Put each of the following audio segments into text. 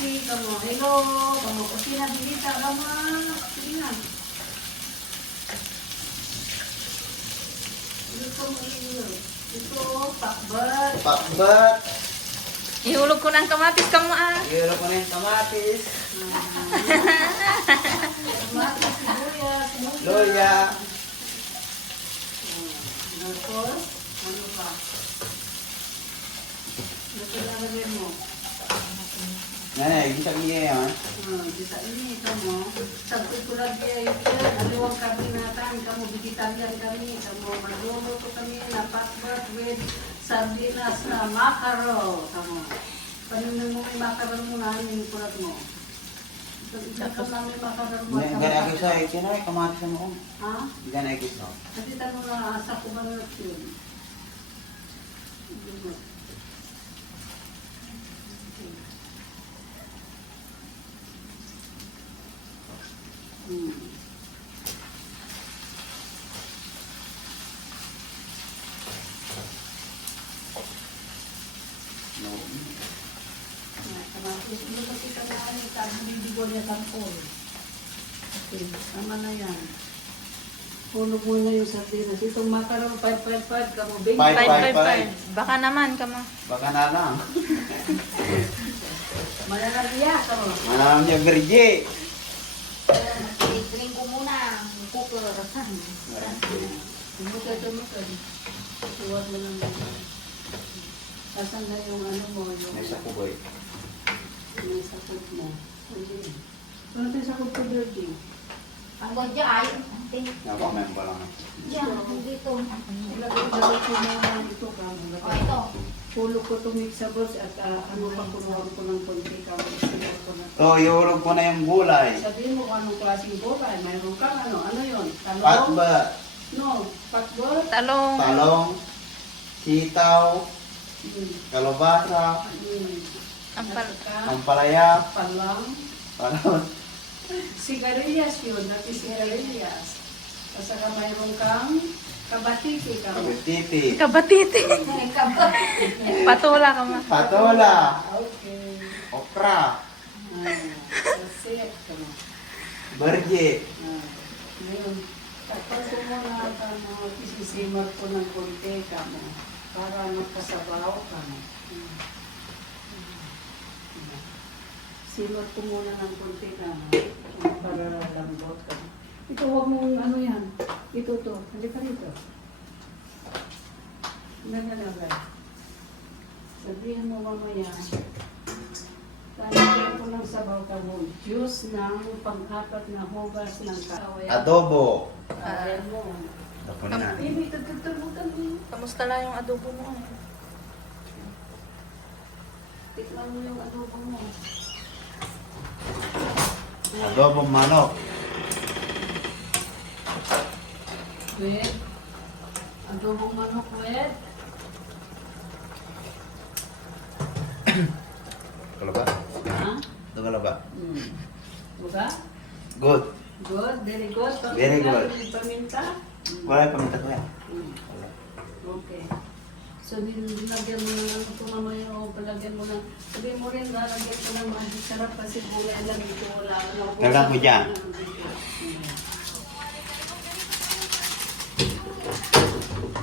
Lucy, kamu. Hello, kamu. Kusina, bilita, kamu. Sige na. Ito mo yun. Ito, pakbat. Pakbat. Ihulog ko ng kamatis ka mo ah. Ihulog ko na yung kamatis. Kamatis, sibuyas, Loya. Tapos, ano pa? Ano pa lalagay mo? Nanay, bisa niya yan. Bisa ini kamu. Sabtu ko lagi ayo aliwang kabinatan kamu bigitan yan kami. Kamu magluluto kami na pakbat with sardinas na makaro. Kamu. Panunin mo may makaron mo na yung kulat mo. Ito namin makaron mo. Gana ako sa ikin ay kamatis mo. Ha? Gana ako sa. Kasi tanong na sa kubanot yun. No. Kamatis, ito kasi kamaan yung tabibigo niya tampol. Okay, tama na yan. Hulog mo na yung sardinas. Itong makaroon, 555, kamu bing. 555. Baka naman ka mo. Baka na lang. Malalagya, kamu. Manam niya berje. Drink ko muna. Cooker. Tumutay. Tuwag mo lang lang. Asan na yung ano mo? Yung May sa kuboy. may sakot mo. Hindi. Ano tayo sakot ko, dirty? Ang ganda ay. Napamen pa lang. Diyan, dito. Ilagay ko na ito, kamu. O ito. Hulog ko itong mixables at ano pa kunuha ko ng konti, kamu. Sinor ko na. So, ihulog ko na yung gulay. Sabihin mo kung anong klaseng gulay. Mayroon kang ano? Ano yun? Talong? Pakbat. No. Pakbot? Talong. Talong. Sitaw. Kalabasa. Ampalaya. Palang. Palang. Sigarilyas yun. Dati sigarilyas. Kasi ka mayroon kang kabatiti ka. Kabititi. Kabatiti. Patula ka mo. Patola. Okay. Okra. Sasit ka mo. Berje. Ngayon. Tapos ko muna isisimar ko ng konti ka mo. Para magkasabaw ka mo. Simar ko muna ng konti ka mo. Para lambot ka mo. Ito, huwag mong ano yan. Ito to. Hindi ka rito. Nagalagay. Sabihin mo mamaya. Tanagyan ko ng sabaw ka mo. Juice ng pang-apat na hugas ng kaaway. Adobo. Ayan mo. Tapos na. Baby, tutulungan mo. Kamusta lang yung adobo mo? Tikman mo yung adobo mo. Adobo manok. Wait. Adobong manok, wait. Kalaba. Ha? Ito kalaba. Diba? Good. Good, very good. Very good. Paminta. Wala yung paminta ko yan. Okay. So, dinagyan mo na ito mamaya o palagyan mo na. Sabihin mo rin, lalagyan ko ng magic sarap kasi gulay lang ito. Wala. Talagang ko dyan.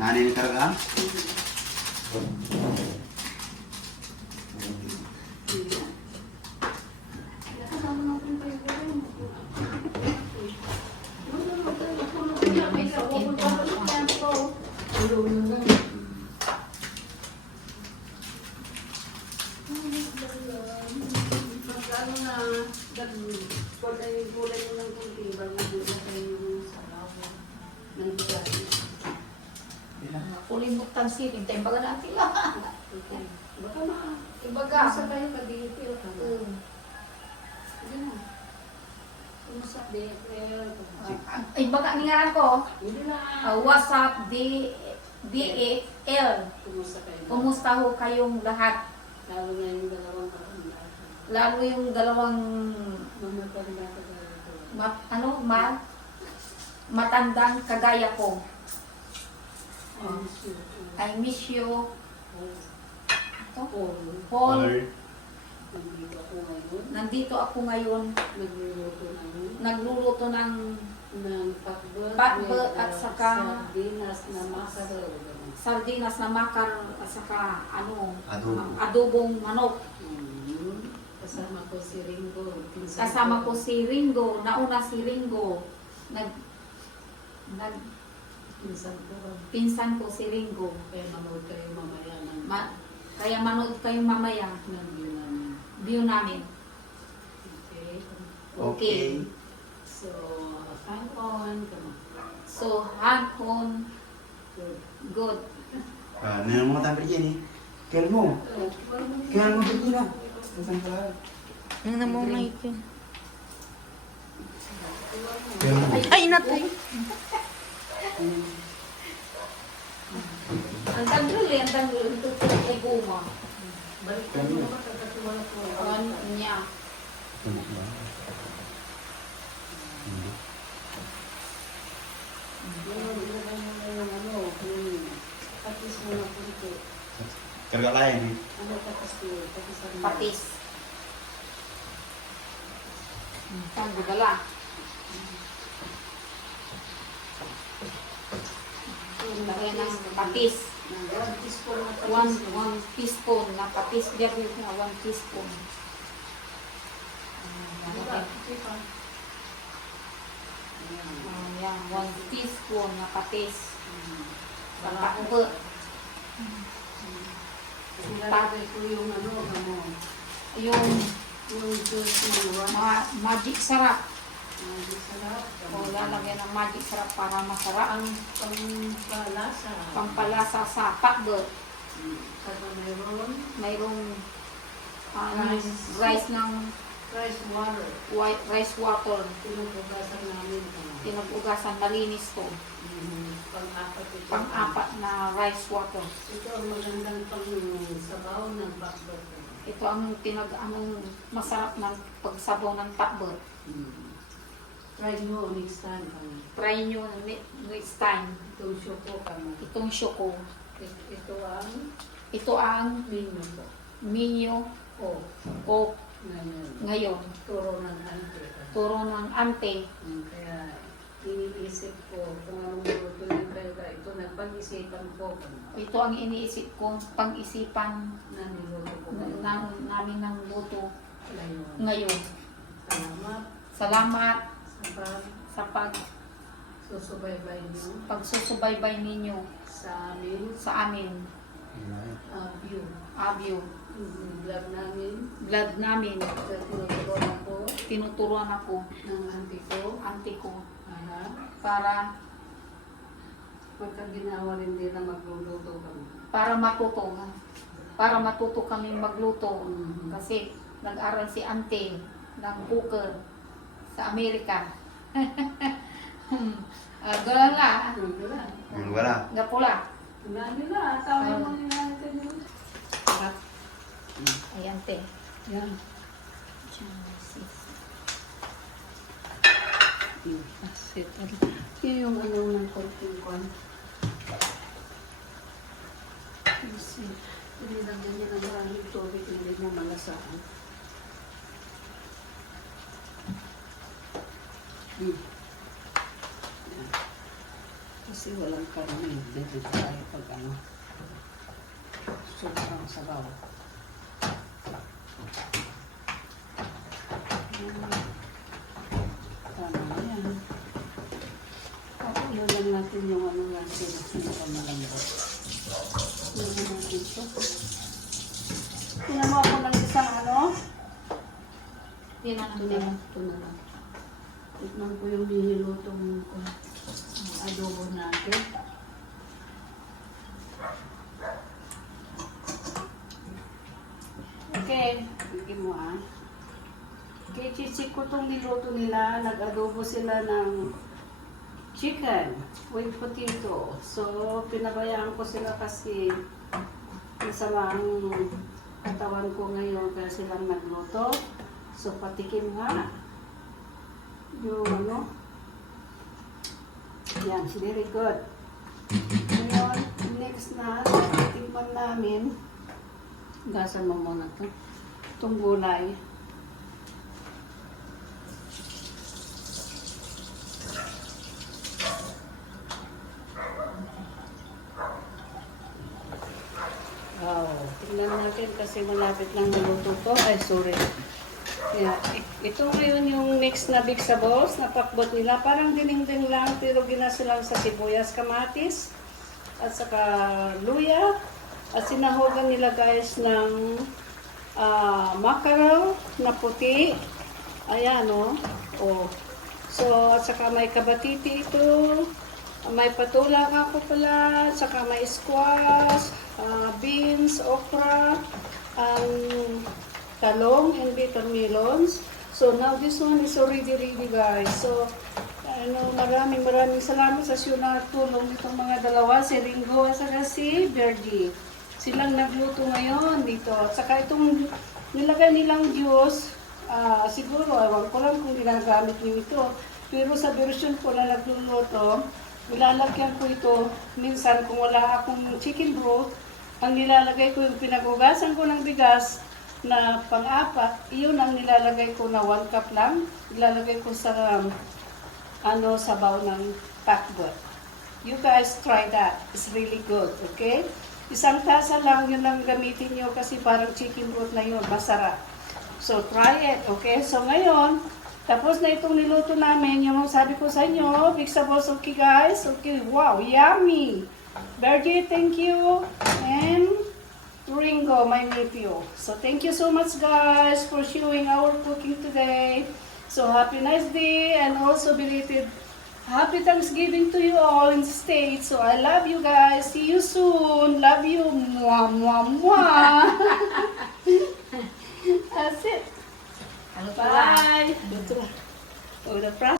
Nani ni talaga? Kulimot ng siling. Tayo baga natin lang. Baka na. Ibaga. Kumusta kayo ka-DFL ka na? Hindi na. Kumusta DFL? Ibaga ni ngaran ko. Hindi na. WhatsApp DAL. Kumusta kayo? Kumusta ho kayong lahat? Lalo na yung dalawang kakamila. Lalo yung dalawang Mamatanda ka tayo. matandang kagaya ko. Oh. I miss you. Ito? Paul. Paul. Nandito ako ngayon. Nandito ako ngayon. Nagluluto ng Nagluluto ng pakbet. Pakbet at saka sardinas na makaraw. sardinas na makar at saka Adobo. adobong manok. Kasama ko si Ringo. pinsan Kasama ko si Ringo. Nauna si Ringo. Pinsan ko. Pinsan ko si Ringo. Kaya manood kayo mamaya ng Kaya manood kayong mamaya ng view namin. view namin. Okay. Okay. So, hang on. Come on. So, hang on. Good. Good. Nanong mga tabi dyan eh. Kaya mo. Kaya mo dyan na. Saan ka lahat? Ang namumay ko. Kaya mo. Ay, nato. Ang tanggol eh, ang tanggol. Ito ay guma. Balik ka mo ba? Kakatuwa ko. Ano niya? Tumok ba? Hindi. Ilagay mo na yung patis mo na punto. Karga lain eh. Ano patis ko? Patis ang Patis. Tanggol gala. Lagyan ng patis. 1 teaspoon na patis. One teaspoon na patis. Diyan yun na 1 teaspoon. Yan, 1 teaspoon na patis. Pakbe. Ilalagay ko yung Yung yung juice ng magic sarap. sarap. O lalagyan ng magic sarap para masarap. Ang pampalasa. Pampalasa sa pakbe. Saka mayroon Mayroong Rice. rice ng rice water. white rice water. Pinupugasan namin. Pinag-ugasan, malinis to. Pang-apat ito. Pang-apat na rice water. Ito ang magandang pang-sabaw ng bakbet. Ito ang masarap ng pagsabaw ng pakbe. Try nyo next time. Try nyo next time. Itong syoko kamo. Itong syoko. Ito ang Ito ang menu ko. minyo O, o ngayon. ngayon. Turo ng ante. Turo ng ante. Kaya iniisip ko kung anong lutuin kayo. Ito na pag-isipan ko. Ito ang iniisip kong pang-isipan Na niluto ko. namin ng luto Ngayon. ngayon. Salamat Salamat sa sa pagsusubaybay niyo pagsusubaybay ninyo sa amin. sa amin. View. Abyo. Vlog namin. Vlog namin. Tinuturuan ako Tinuturuan ako ng auntie ko. Aha. para Pagka ginawa rin din na magluluto kami. para matuto kami magluto. Mhm. Kasi nag-aral si ante ng cooker sa Amerika. Galala. Wala. Wala. Gapula. Wala nila. Tawag mo nila natin yun. Ayan te. Yan. Yung asit. Yung ng konting kwan. Kasi, pinilagyan niya ng maraming tubig, hindi mo malasaan. Yan. Kasi walang karami. Dito tayo pag sobrang sabaw. Tama yan. Pakulo lang natin yung natin na malambot. Tingnan natin ito. Tingnan mo ako ng isang Tinanong Ito na lang. Tignan ko yung nilulutong adobo natin. Okay, bigyan mo Kay Chichi ko itong niluto nila, nag-adobo sila ng chicken with potato. So, pinabayaan ko sila kasi masama ang katawan ko ngayon kaya silang nagluto. So, patikim nga. Yung yan, very good. Ngayon, next na, tikman namin. Gasan mo muna ito. itong gulay. Wow. Tingnan natin kasi malapit lang maluto to. Ay, sorry. Yeah. Ito ngayon yung mix na vegetables na pakbot nila. Parang dinding lang pero ginasa lang sa sibuyas, kamatis at saka luya. At sinahogan nila guys ng mackerel na puti. Ayan o. Oh. So, at saka may kabatiti ito. May patulang ako pala, saka may squash, beans, okra, talong, and bitter melons. So now this one is already ready guys. So maraming salamat sa na tulong nitong mga dalawa, si Ringo at saka si Bergie. Silang nagluto ngayon dito. At saka itong nilagay nilang juice, siguro, ewan ko lang kung ginagamit niyo ito. Pero sa version ko na nagluluto, nilalagyan ko ito, minsan kung wala akong chicken broth, ang nilalagay ko yung pinagugasan ko ng bigas na pang-apat, iyon ang nilalagay ko na 1 cup lang. Nilalagay ko sa sabaw ng pakbot. You guys try that. It's really good, okay? Isang tasa lang yun ang gamitin nyo kasi parang chicken broth na yun, masarap. So try it, okay? So ngayon, tapos na itong niluto namin, yung sabi ko sa inyo, vegetables, okay guys? Okay, wow, yummy! Bergie, thank you! And Ringo, my nephew. So thank you so much guys for showing our cooking today. So happy nice day and also belated happy Thanksgiving to you all in the States. So I love you guys. See you soon. Love you. Mwah, mwah, mwah. That's it. Bye. Go to the